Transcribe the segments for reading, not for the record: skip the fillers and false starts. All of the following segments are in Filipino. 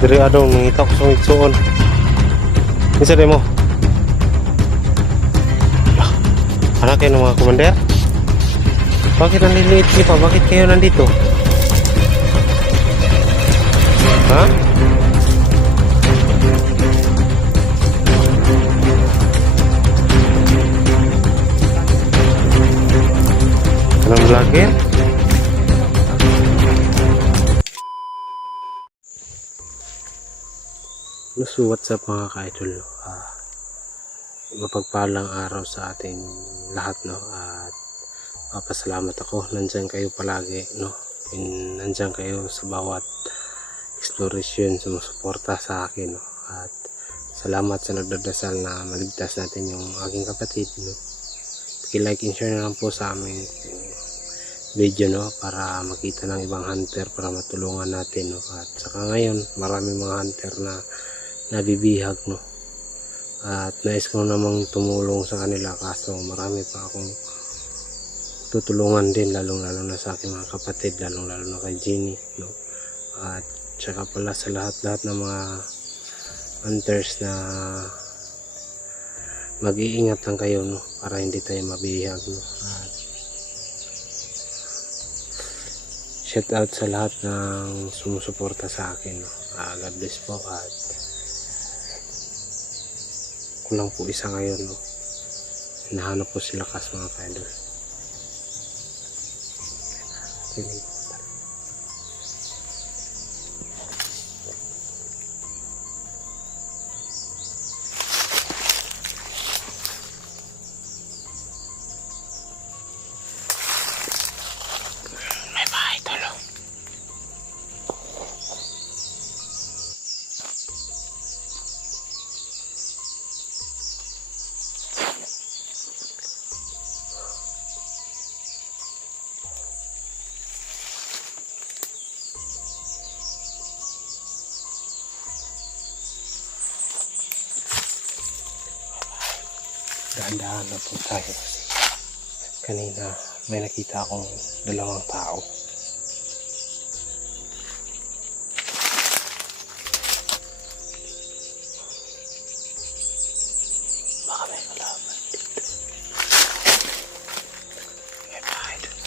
diri adong nangita ko sa igsuon. Isa din mo. Anak kayo ng mga komander? Bakit naliliit niyo pa? Bakit kayo nandito? Ha? Anong vlogger? So what's up mga ka-idol? Mapagpalang araw sa ating lahat, no? At papasalamat ako, nandyan kayo palagi, no? Nandyan kayo sa bawat exploration, sumusuporta sa akin, no? At salamat sa nagdadasal na maligtas natin yung aking kapatid, no? I-like and share na lang po sa aming video, no? Para makita ng ibang hunter, para matulungan natin, no? At saka ngayon maraming mga hunter na nabibihag, no? At nais ko namang tumulong sa kanila, kaso marami pa akong tutulungan din, lalong lalo na sa aking mga kapatid, lalong lalo na kay Jenny, no? At saka pala sa lahat ng mga hunters na mag-iingat lang kayo, no? Para hindi tayo mabihag, no? At shout out sa lahat ng sumusuporta sa akin, no? God bless po. At kulang po isa ngayon, no? Hinahanap po sila kas mga ka-idol. May bahay tolo. Dahan-dahan na po tayo kasi kanina may nakita akong dalawang tao. Baka may kalaban dito. May bahay doon.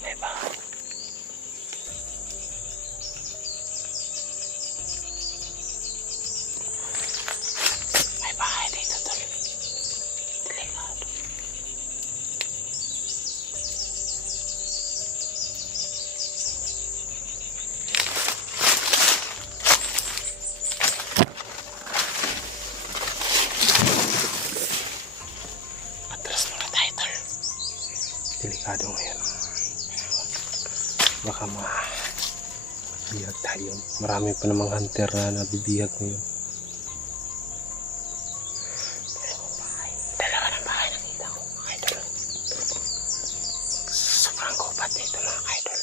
May bahay. Delikado ngayon, baka mabihag tayo. Marami pa namang hunter na nabibihag ngayon. Dalawa ng bahay nakita ko mga idol. Sobrang kupat nito mga idol.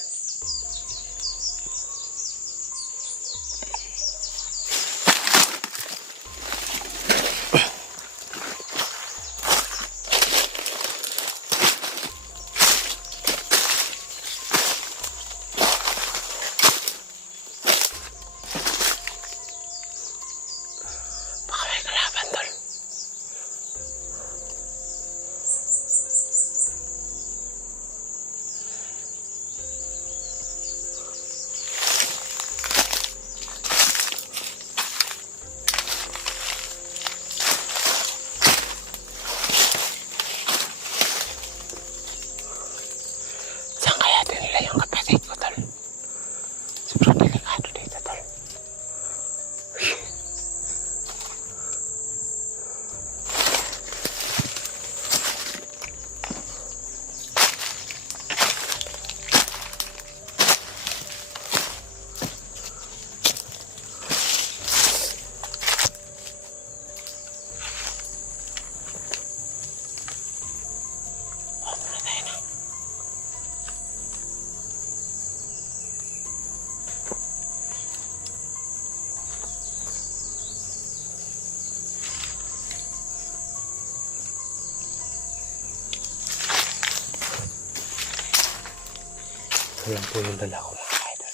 Alam po yung dala ko mga idol.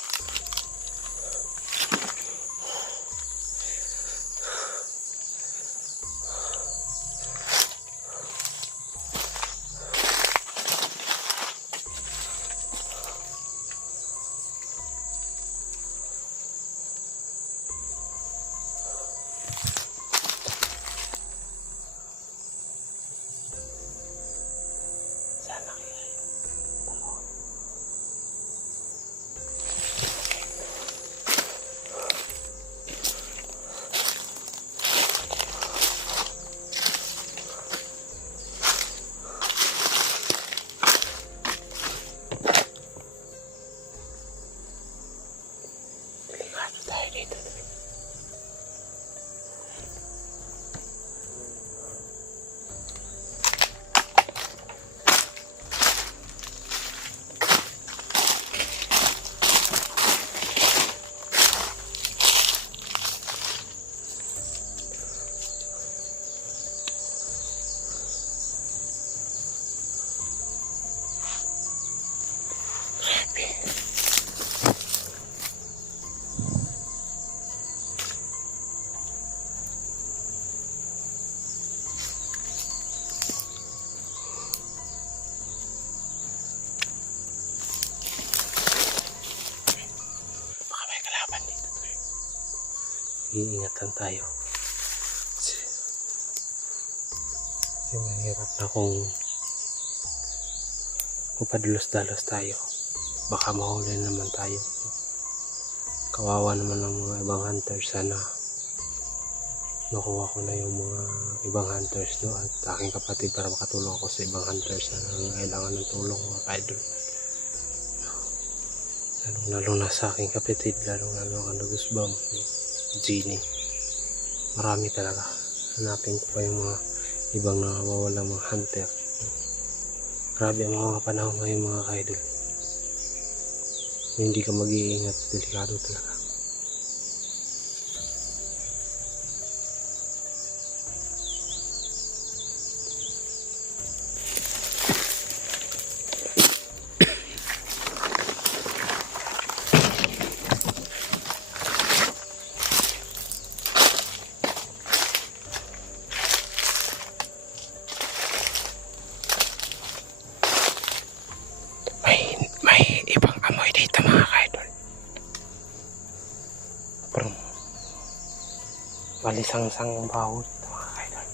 Sana kaya yung dalawa. Delikado tayo dito. Baka may kalaban dito. Iingatan tayo. Kasi mahirap na kung padalos-dalos tayo. Baka mahuli naman tayo. Kawawa naman ng mga ibang hunters. Sana nakuha ko na yung mga ibang hunters, no, at aking kapatid para makatulong ako sa ibang hunters na nangangailangan ng tulong mga idol. Lalo na sa aking kapatid, lalo ang Gusbam, Genie. Marami talaga. Hanapin ko pa yung mga ibang nawawalang mga hunter. Grabe ang mga panahon ngayon mga idol. Kung hindi ka mag-iingat, delikado talaga. May ibang amoy dito mga idol. Pero malisangsang baho dito mga idol.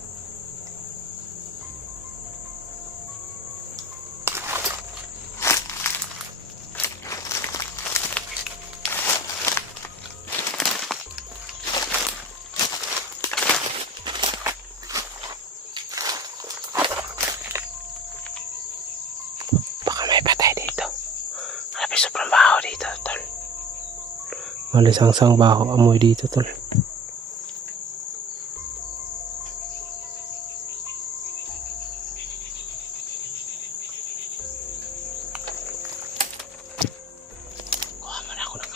Baka may patay dito. Grabe, sobrang baho dito, tol. Malisangsang baho amoy dito, tol. Kuha mo na ako ng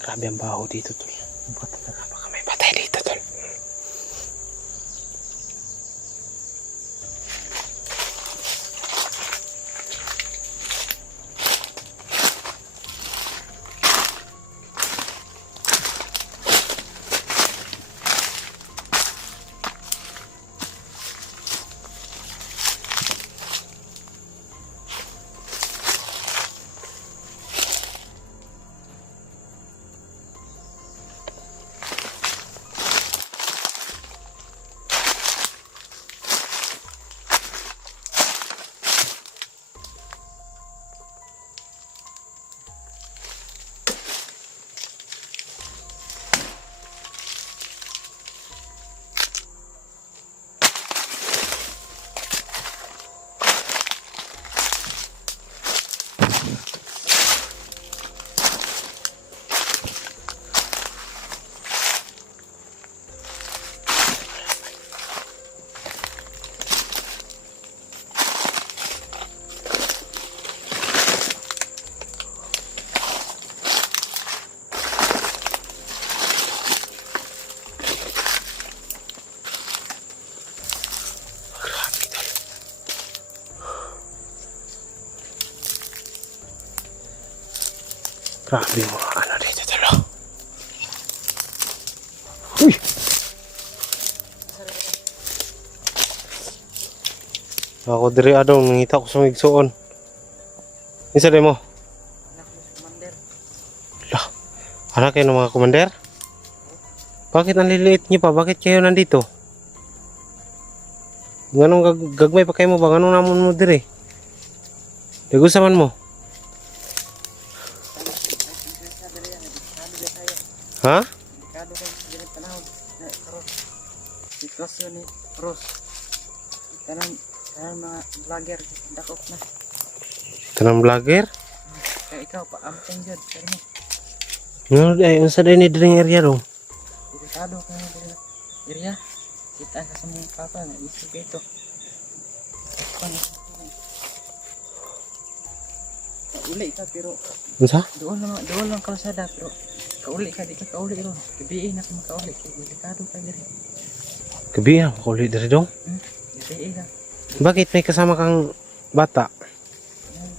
grabe ang baho dito, tol. Baka may patay dito, tol. Grabe mo, ano dito talo. Uy! Ako diri adong nangita ko sa migsuon. Isa din mo? Anak mo si Commander. Lah, anak kayo ng mga komander? Bakit ang liliit niyo pa? Bakit kayo nandito? Ganong gagmay pa kayo mo ba? Ganong namon mo diri? Dagusaman mo? Ha? Delikado kayo sa ganit panahon. Karos. Sitwasyon ni Karos. Kanang mga vlogger. Dakop na. Kanang vlogger? Kaya ikaw, paamping dyan. Kaya mo. Ano ay, unsa din ni dring area dong? Delikado kayo sa area. Kita ka sa mga papa na isip ito. Kauli ka pero Unsa? doon lang kalsada pero kauli ka di ka kauli ron. Gabiin ako makauli kay delikado ka diri. Gabi na, makulit diri dong. Gabiin ka. Bakit may kasama kang bata?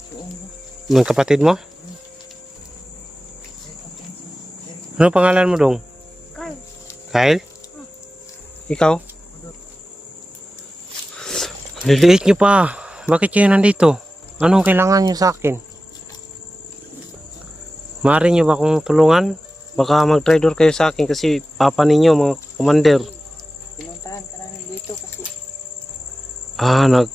Suong mo. Ng kapatid mo? Ano pangalan mo dong? Kyle. Kyle? Ikaw? Liliit nyo pa. Bakit kayo nandito? Anong kailangan nyo sa akin? Maaari nyo ba akong tulungan? Baka mag-traitor kayo sa akin kasi papa ninyo, mga commander. Pinuntahan ka namin dito kasi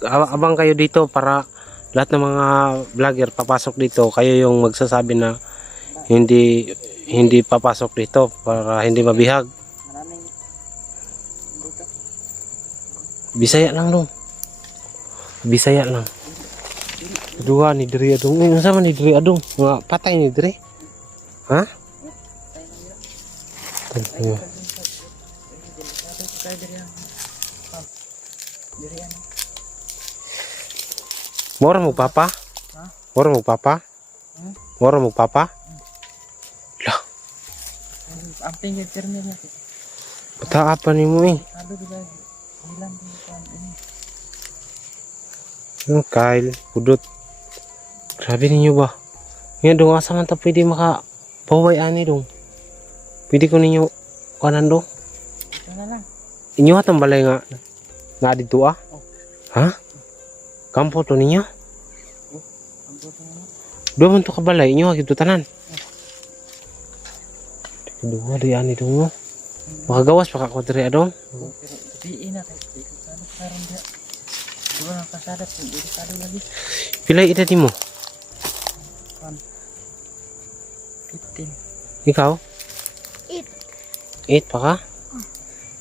Abang kayo dito para lahat ng mga vlogger papasok dito. Kayo yung magsasabi na hindi papasok dito para hindi mabihag. maraming dito. Bisaya lang dong. Bisaya lang. Dua ni diri adong. Ano sama ni diri adong? Mga patay ni diri. Ha? Tayo na nila. Tayo. Delikado ko kayo diri ang diri ano. Mora mo papa? Ha? Mora mo papa? Hmm? Mora mo papa? Lah, Amping yung terminal niya. pata apa ni mo eh? Delikado bila hilang din kan ini. Kyle, pudot. Grabe ninyo ba? Ngayon dong, asa man ta pwede makapaway ani dong. Pwede ko ninyo kanan dong. Ito na lang. Inyo atang balay nga dito ah? Oh. Ha? Kampo to ninyo? Ang buto na lang. Dua man to ka balay, inyo agad to tanan. Dua di ani dong mo. Makagawas pa ka ko diri adong. Pero gabiin na kayo. Delikado karon dia. Dua lang kasada po. Delikado lagi. Pilay edad mo? 15. Ikaw? 8 pa ka?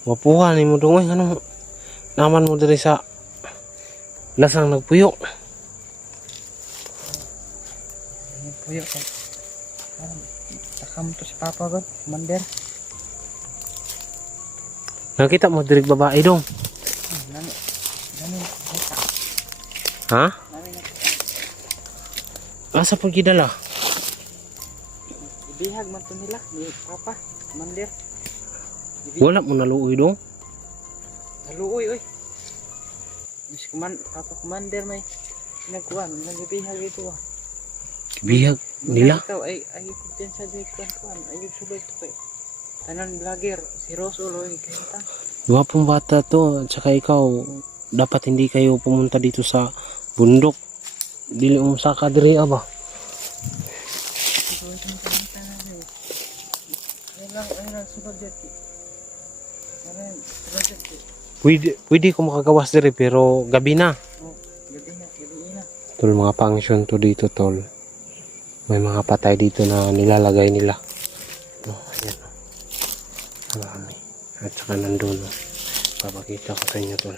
Mapuha ni mo dong eh. Anong naman mo diri sa lasang nagpuyo? Ang puyo kay. Takam to si Papa God. Commander. Nakita mo diri babae dong. Nani nakita. Ha? Nani nakita. Asa po gidala? Ibihag man to nila ni Papa. Commander. Wala mo naluoy dong. Haluoy oy. Si Papa Commander may nagkuhan. Nagibihag ito ah. Bihag nila. Ikaw ay kumpiyansa dyan kuhan. Ay subay to kay. Tanan vlogger. Si Rosol oy. Kaya Dua pong bata to. Tsaka ikaw, dapat hindi kayo pumunta dito sa bundok. Dili mo sa kadiri ba? Ayun, sunod dyan. Ayun, sunod dyan. Pwede ko makagawas diri pero gabi na. Oh, gabi na. Tol, mga function to dito tol. May mga patay dito na nilalagay nila. No, ayan o. Marami. At saka nandun o. Papakita ko sa inyo tol.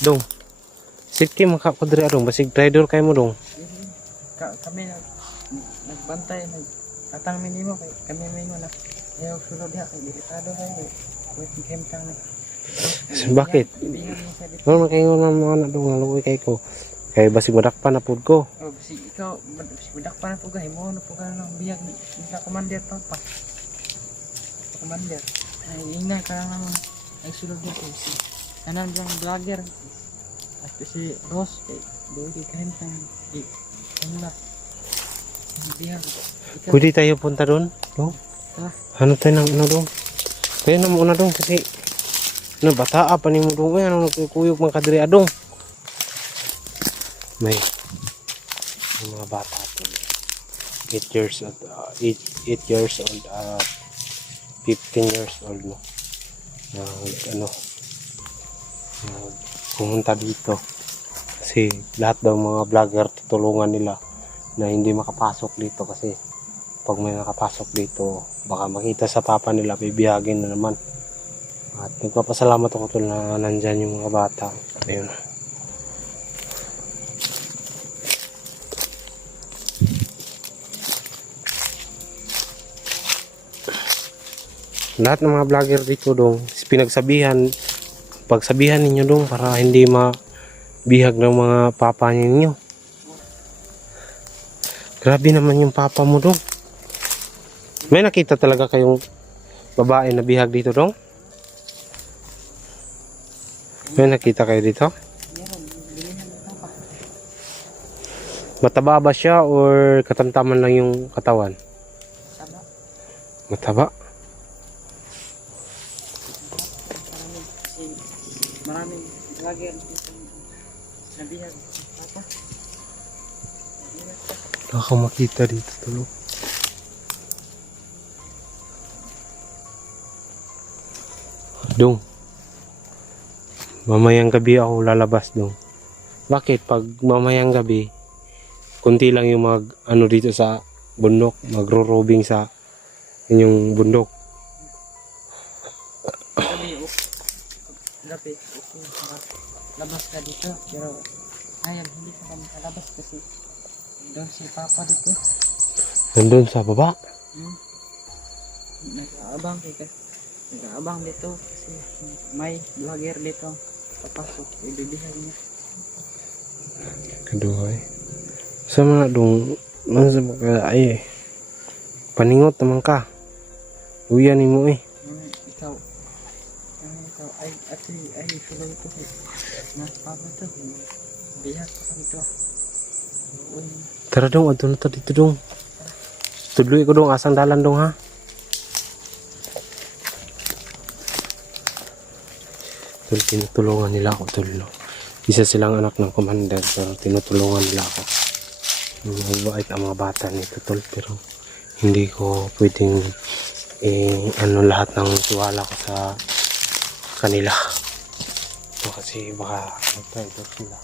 Dong. Safety mga kapodre adong. Basig trader kayo mo dong. Kami nagbantay, atang minimo kay kami may na. Ayaw sulod diha kay delikado kayo. Wait, hemtang na. Bakit? Ibigay mo sa dito. Ano kayo na mga anak dong. Naluwi kayo ko. Kaya basig madakpan na pod ko. Oh, si ikaw, si budak pa na po gahi mo na po ka ng biyag ni sa Commander Papa. Commander. Ay ingay ka lang naman. Ay sulod diha kay si kanan bang vlogger. At si Ross kay doon di kahintang di. Ano na. bihag. Pwede tayo punta doon? No? Tara. Ano tayo ng ano doon? Tayo na muna doon kasi ano, bataa pa ni mo doon. Ay, ano, nagkukuyog mga kadiri adong. May mga bata to. 8 years old, 8 years old, 15 years old no. Ano, pumunta dito. Kasi lahat daw mga vlogger tutulungan nila na hindi makapasok dito kasi pag may nakapasok dito baka makita sa papa nila bibiyagin na naman. At nagpapasalamat ako tol na nandyan yung mga bata. Ayun. Lahat ng mga vlogger dito dong pagsabihan ninyo dong para hindi mabihag ng mga papa ninyo. Grabe naman yung papa mo dong. May nakita talaga kayong babae na bihag dito dong? May nakita kayo dito? Meron, bilihan ito pa. Mataba ba siya or katamtaman lang yung katawan? Tama. Mataba? Maraming vlogger dito na bihag. Papa. Baka makita dito tulo. Dong. Mamayang gabi ako lalabas dong. Bakit? Pag mamayang gabi, kunti lang yung ano dito sa bundok, magro-robing sa inyong bundok. Gabi, gabi, labas ka dito, pero ayaw, hindi ka kami kalabas kasi doon si Papa dito. Nandun sa baba. Nag-aabang dito kasi may vlogger dito papasok, ibibihag niya. Kedua sa mga dong sa mga ay paningot naman ka. Uyan mo Ikaw ay sulong ko na Papa to, bihag ka dito. Tara dong, adto na to dito dong. Tudloy ko dong asang dalan dong ha. Tol, tinutulungan nila ako tol. No? Isa silang anak ng commander pero tinutulungan nila ako. Mabait ang mga bata nito tol pero hindi ko pwedeng ano lahat ng tiwala ko sa kanila. So, kasi baka magtayo sila.